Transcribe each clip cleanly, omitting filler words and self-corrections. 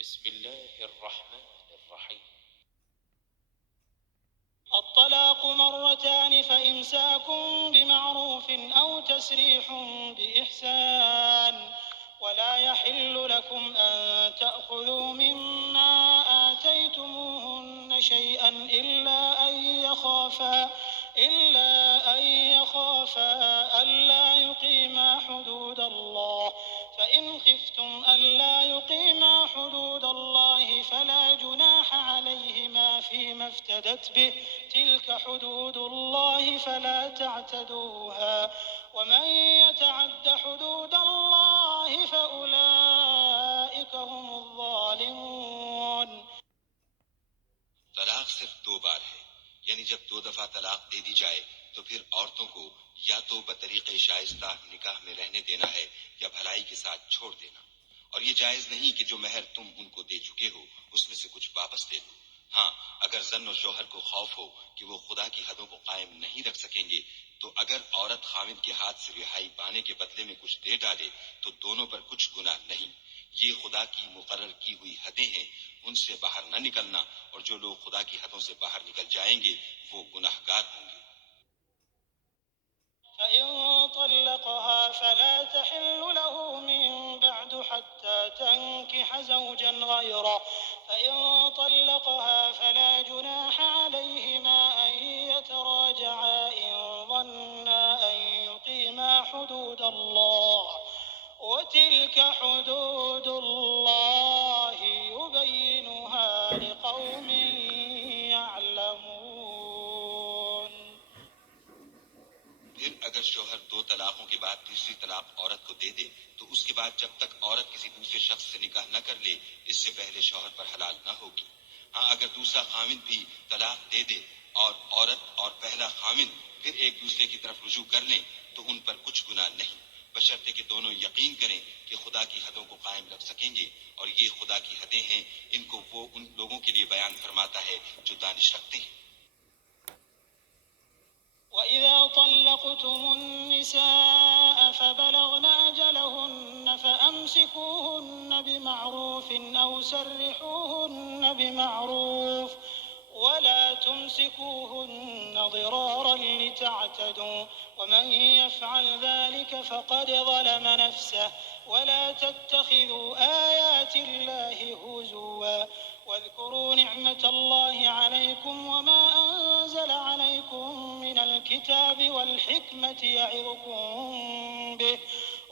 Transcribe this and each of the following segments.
بسم الله الرحمن الرحيم. الطلاق مرتان فإمساك بمعروف أو تسريح بإحسان ولا يحل لكم أن تأخذوا مما آتيتموهن شيئا إلا أن يخافا ألا يقيما حدود الله فإن خفتم ألا يقيما حدود الله فلا جناح عليهما فيما افتدت به تلك حدود الله فلا تعتدوها ومن يتعد حدود الله فأولئك هم الظالمون. طلاق صرف 2 بار ہے، یعنی جب 2 دفعہ طلاق دے دی جائے تو پھر عورتوں کو یا تو بطریق شائستہ نکاح میں رہنے دینا ہے یا بھلائی کے ساتھ چھوڑ دینا، اور یہ جائز نہیں کہ جو مہر تم ان کو دے چکے ہو اس میں سے کچھ واپس دے دو۔ ہاں، اگر زن و شوہر کو خوف ہو کہ وہ خدا کی حدوں کو قائم نہیں رکھ سکیں گے تو اگر عورت خاوند کے ہاتھ سے رہائی پانے کے بدلے میں کچھ دے ڈالے تو دونوں پر کچھ گناہ نہیں۔ یہ خدا کی مقرر کی ہوئی حدیں ہیں، ان سے باہر نہ نکلنا، اور جو لوگ خدا کی حدوں سے باہر نکل جائیں گے وہ گناہگار ہوں گے۔ فإن طلقها فلا تحل له من بعد حتى تنكح زوجا غيره فإن طلقها فلا جناح عليهما أن يتراجعا إن ظنا أن يقيما حدود الله وتلك حدود الله يبينها لقوم يعلمون. پھر اگر شوہر 2 طلاقوں کے بعد تیسری طلاق عورت کو دے دے تو اس کے بعد جب تک عورت کسی دوسرے شخص سے نکاح نہ کر لے اس سے پہلے شوہر پر حلال نہ ہوگی۔ ہاں، اگر دوسرا خاوند بھی طلاق دے دے اور عورت اور پہلا خاوند پھر ایک دوسرے کی طرف رجوع کر لیں تو ان پر کچھ گناہ نہیں، بشرطے کہ دونوں یقین کریں کہ خدا کی حدوں کو قائم رکھ سکیں گے، اور یہ خدا کی حدیں ہیں، ان کو وہ ان لوگوں کے لیے بیان فرماتا ہے جو دانش رکھتے ہیں۔ وَإِذَا طَلَّقْتُمُ النِّسَاءَ فَبَلَغْنَ أَجَلَهُنَّ فَأَمْسِكُوهُنَّ بِمَعْرُوفٍ أَوْ سَرِّحُوهُنَّ بِمَعْرُوفٍ ولا تمسكوهن ضرارا لتعتدوا ومن يفعل ذلك فقد ظلم نفسه ولا تتخذوا آيات الله هزوا واذكروا نعمة الله عليكم وما أنزل عليكم من الكتاب والحكمة يعظكم به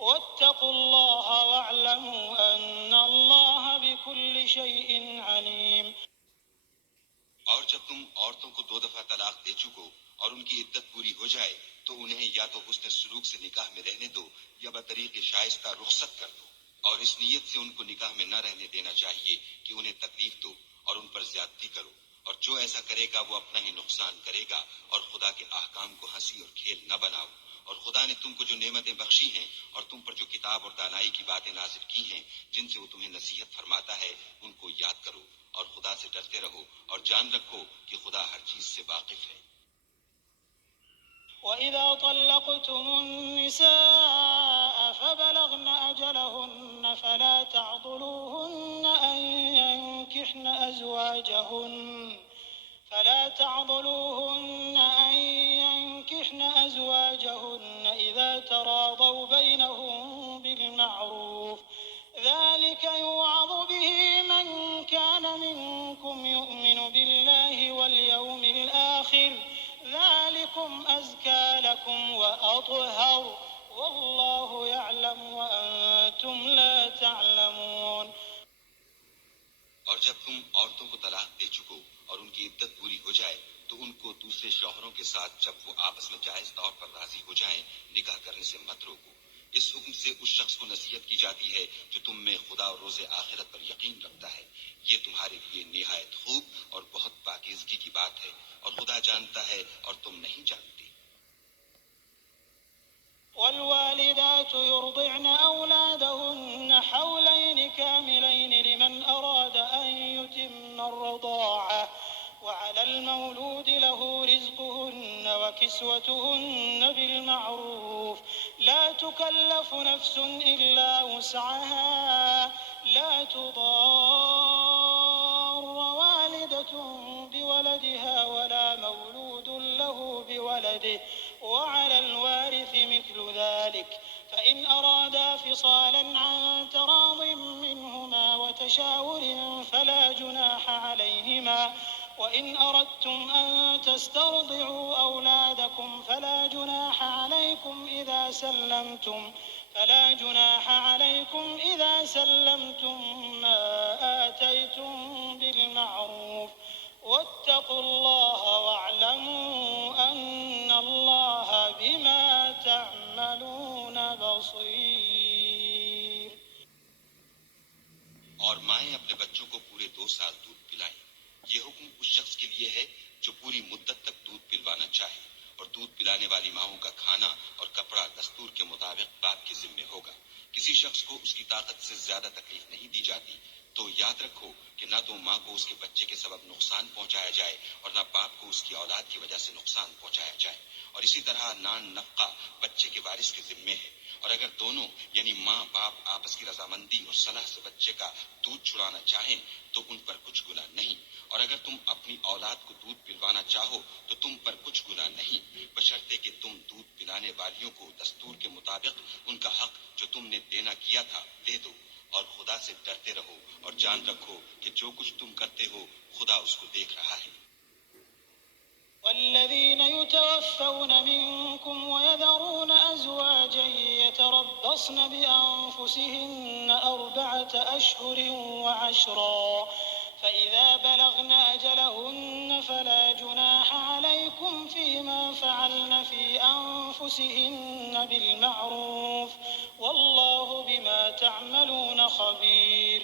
واتقوا الله واعلموا أن الله بكل شيء عليم. اور جب تم عورتوں کو 2 دفعہ طلاق دے چکو اور ان کی عدت پوری ہو جائے تو انہیں یا تو حسن سلوک سے نکاح میں رہنے دو یا بطریق شائستہ رخصت کر دو، اور اس نیت سے ان کو نکاح میں نہ رہنے دینا چاہیے کہ انہیں تکلیف دو اور ان پر زیادتی کرو، اور جو ایسا کرے گا وہ اپنا ہی نقصان کرے گا، اور خدا کے احکام کو ہنسی اور کھیل نہ بناؤ۔ اور خدا نے تم کو جو نعمتیں بخشی ہیں اور تم پر جو کتاب اور دانائی کی باتیں نازل کی ہیں جن سے وہ تمہیں نصیحت فرماتا ہے ان کو یاد کرو، اور خدا سے ڈرتے رہو اور جان رکھو کہ خدا ہر چیز سے واقف ہے۔ وَإِذَا طَلَّقْتُمُ النِّسَاءَ فَبَلَغْنَ أَجَلَهُنَّ فلا تعضلوهن أن ينكحن أزواجهن إذا تراضوا بينهم بالمعروف ذلك يوعظ به من كان منكم يؤمن بالله واليوم الآخر ذلكم أزكى لكم وأطهر والله يعلم وأنتم لا تعلمون. اور جب تم عورتوں کو طلاق دے چکو اور ان کی عدت پوری ہو جائے تو ان کو دوسرے شوہروں کے ساتھ جب وہ آپس میں جائز طور پر راضی ہو جائیں نکاح کرنے سے مت روکو۔ اس حکم سے اس شخص کو نصیحت کی جاتی ہے جو تم میں خدا اور روز آخرت پر یقین رکھتا ہے، یہ تمہارے لیے نہایت خوب اور بہت پاکیزگی کی بات ہے، اور خدا جانتا ہے اور تم نہیں جانتے۔ والوالدات يرضعن أولادهن حولين كاملين لمن أراد أن يتم الرضاعة وعلى المولود له رزقهن وكسوتهن بالمعروف لا تكلف نفس إلا وسعها لا تضار والدة بولدها ولا مولود له بولده وعلى الوارث مثل ذلك فإن أرادا فصالا عن تراض منهما وتشاور فلا جناح عليهما وإن أردتم أن تسترضعوا أولادكم فلا جناح عليكم إذا سلمتم ما آتيتم بالمعروف واتقوا الله واعلموا أن الله بما تعملون بصير. اور مائیں اپنے بچوں کو پورے 2 سال دودھ پلائیں. یہ حکم اس شخص کے لیے ہے جو پوری مدت تک دودھ پلوانا چاہے، اور دودھ پلانے والی ماؤں کا کھانا اور کپڑا دستور کے مطابق باپ کے ذمے ہوگا. کسی شخص کو اس کی طاقت سے زیادہ تکلیف نہیں دی جاتی، تو یاد رکھو کہ نہ تو ماں کو اس کے بچے کے سبب نقصان پہنچایا جائے اور نہ باپ کو اس کی اولاد کی وجہ سے نقصان پہنچایا جائے. اور اسی طرح نان نفقہ بچے کے وارث کے ذمے ہے، اور اگر دونوں یعنی ماں باپ آپس کی رضامندی اور صلاح سے بچے کا دودھ چھڑانا چاہیں تو ان پر کچھ گناہ نہیں. اور اگر تم اپنی اولاد کو دودھ پلوانا چاہو تو تم پر کچھ گناہ نہیں، بشرطے کہ تم دودھ پلانے والیوں کو دستور کے مطابق ان کا حق جو تم نے دینا کیا تھا دے دو. اور خدا سے ڈرتے رہو اور جان رکھو کہ جو کچھ تم کرتے ہو خدا اس کو دیکھ رہا ہے. والذين يتوفون منكم ويذرون أزواجا يتربصن بأنفسهن 4 أشهر وعشرا فإذا بلغن أجلهن فلا جناح عليكم فيما فعلن في أنفسهن بالمعروف والله بما تعملون خبير.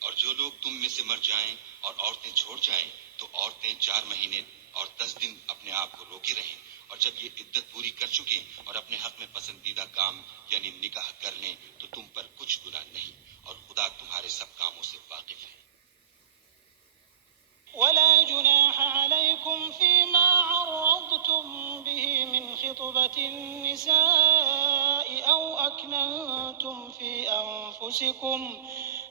اور جو لوگ تم میں سے مر جائیں اور عورتیں چھوڑ جائیں تو عورتیں 4 مہینے اور 10 دن اپنے آپ کو روکے رہیں، اور جب یہ عدت پوری کر چکیں اور اپنے حق میں پسندیدہ کام یعنی نکاح کر لیں تو تم پر کچھ گناہ نہیں، اور خدا تمہارے سب کاموں سے واقف ہے. ولا جناح عليكم فيما عرضتم به من خطبة النساء أو أكننتم في أنفسكم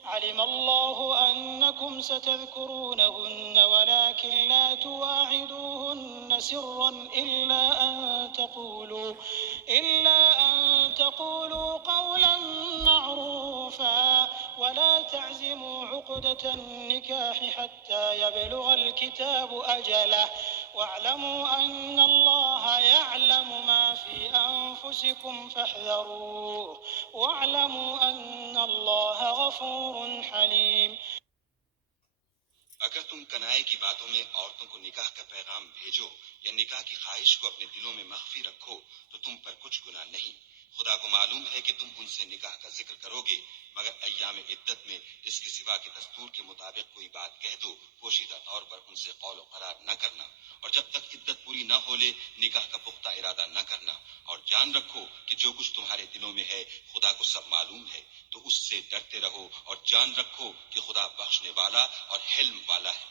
علم الله أنكم ستذكرونهن ولكن لا تواعدوهن سرا إلا أن تقولوا قولا معروفا ولا تعزموا عقدة النكاح حتى يبلغ الكتاب أجله واعلموا أن الله يعلم ما في أنفسكم فاحذروه واعلموا أن الله غفور حليم. اگر تم کنائے کی باتوں میں عورتوں کو نکاح کا پیغام بھیجو یا نکاح کی خواہش کو اپنے دلوں میں مخفی رکھو تو تم پر کچھ گناہ نہیں. خدا کو معلوم ہے کہ تم ان سے نکاح کا ذکر کرو گے، مگر ایام عدت میں اس کے سوا کے دستور کے مطابق کوئی بات کہہ دو، پوشیدہ طور پر ان سے قول و قرار نہ کرنا، اور جب تک عدت پوری نہ ہو لے نکاح کا پختہ ارادہ نہ کرنا. اور جان رکھو کہ جو کچھ تمہارے دلوں میں ہے خدا کو سب معلوم ہے، تو اس سے ڈرتے رہو اور جان رکھو کہ خدا بخشنے والا اور حلم والا ہے.